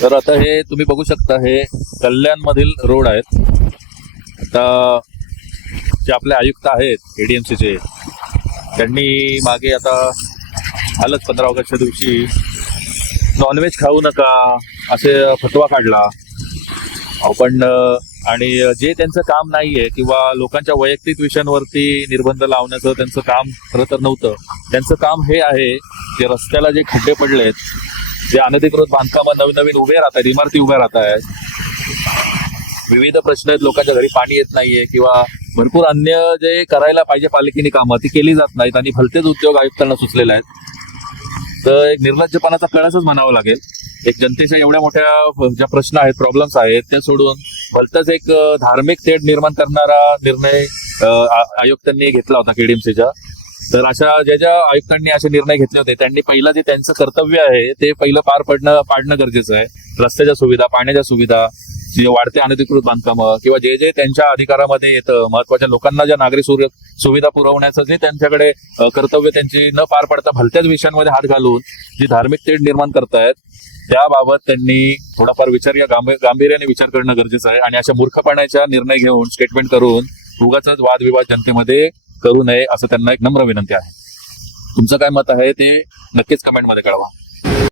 तर आता हे तुम्ही बघू शकता हे कल्याणमधील रोड आहेत. आता जे आपले आयुक्त आहेत एडीएमसीचे त्यांनी मागे आता आलंच पंधरा ऑगस्टच्या दिवशी. नॉनव्हेज खाऊ नका असे फतवा काढला. आपण पण आणि जे त्यांचं काम नाही आहे किंवा लोकांच्या वैयक्तिक विषयांवरती निर्बंध लावण्याचं त्यांचं काम खरं तर नव्हतं. त्यांचं काम हे आहे जे रस्त्याला जे खड्डे पडलेत जे अनधिकृत बांधकाम नवीन नवीन उभे राहत आहेत इमारती उभ्या राहत आहेत. विविध प्रश्न आहेत लोकांच्या घरी पाणी येत नाहीये किंवा भरपूर अन्य जे करायला पाहिजे पालिकेने कामं ती केली जात नाहीत आणि भलतेच उद्योग आयुक्तांना सुचलेले आहेत. तर एक निर्लज्जपणाचा कळसच म्हणावं लागेल. एक जनतेच्या एवढ्या मोठ्या ज्या प्रश्न आहेत प्रॉब्लेम्स आहेत त्या सोडून भलतंच एक धार्मिक तेढ निर्माण करणारा निर्णय आयुक्तांनी घेतला होता केडीएमसीच्या तर अशा ज्या ज्या आयुक्तांनी असे निर्णय घेतले होते त्यांनी पहिलं जे त्यांचं कर्तव्य आहे ते पहिलं पार पडणं पाडणं गरजेचं आहे. रस्त्याच्या सुविधा पाण्याच्या सुविधा जे वाढते अनधिकृत बांधकामं किंवा जे जे त्यांच्या अधिकारामध्ये येतं महत्त्वाच्या लोकांना ज्या नागरी सुर- सुविधा पुरवण्याचं जे त्यांच्याकडे कर्तव्य त्यांची न पार पडता भलत्याच विषयांमध्ये हात घालून जी धार्मिक तेढ निर्माण करतायत त्याबाबत त्यांनी थोडाफार विचार या गांभीर्याने विचार करणं गरजेचं आहे. आणि अशा मूर्खपणाच्या निर्णय घेऊन स्टेटमेंट करून उगाच वादविवाद जनतेमध्ये करू नये असं त्यांना एक नम्र विनंती आहे. तुमचं काय मत आहे ते नक्कीच कमेंटमध्ये कळवा.